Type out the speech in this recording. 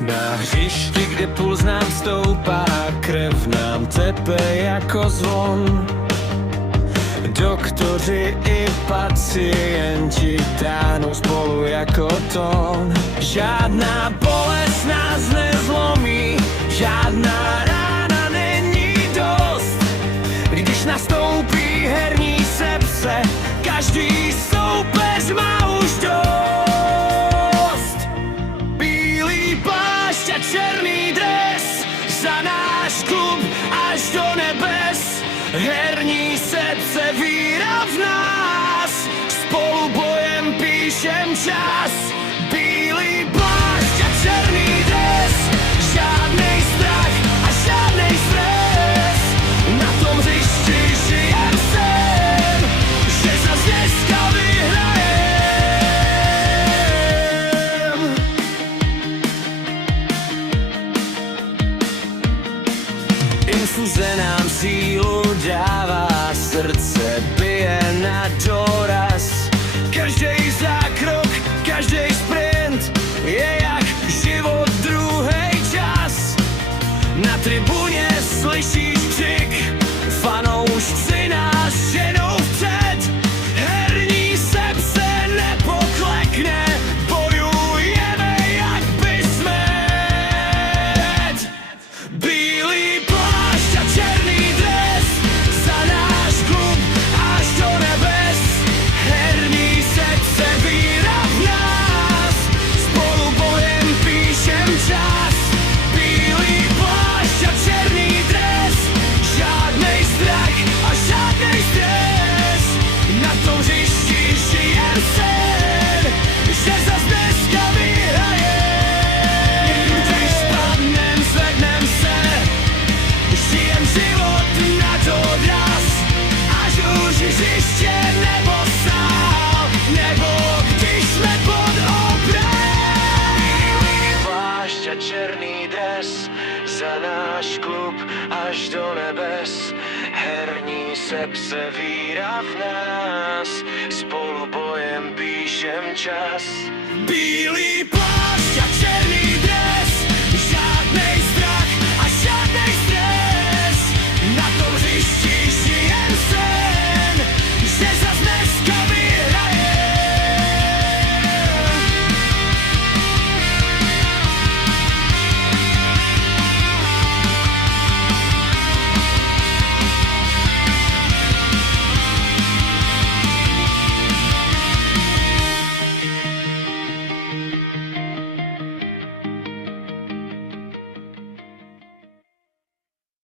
Na hřišti, kde puls nám stoupá, krev nám tepe jako zvon. Doktoři i pacienti táhnou spolu jako tón. Žádná bolest nás nezlomí, žádná rána není dost. Když nastoupí herní sepse, každý soupeř má už dost. Bílý plášť a černý dres, za náš klub až do nebes. Herní sepse víra v nás, spolu bojem píšem čas. Bílý plášť a černý dres, žádnej strach a žádnej stres. Na tom hřišti žijem sen, že zas dneska vyhrajem. Infuze nám sílu dává, srdce bije na doraz. Každej zákrok, každej sprint je jak život druhej čas. Na tribuně slyšíš křik, fanoušci nás ženou vpřed. Herní sepse nepoklekne, bojujeme jak bysmet. Bílý plášť a černý dres, za náš klub až do nebes. Herní sepse víra v nás, spolu bojem píšem čas. Bílý plášť a černý dres, žádnej strach a žádnej stres. Na tom hřišti žijem sen, že zas dneska vyhrajem. Když spadnem, zvednem se, žijem život na dodraz, až už hřiště nebo sál, nebo když jsme pod obraz. Bílý plášť a černý dres, za náš klub až do nebes. Herní sepse víra v nás, spolu bojem píšem čas. Bílý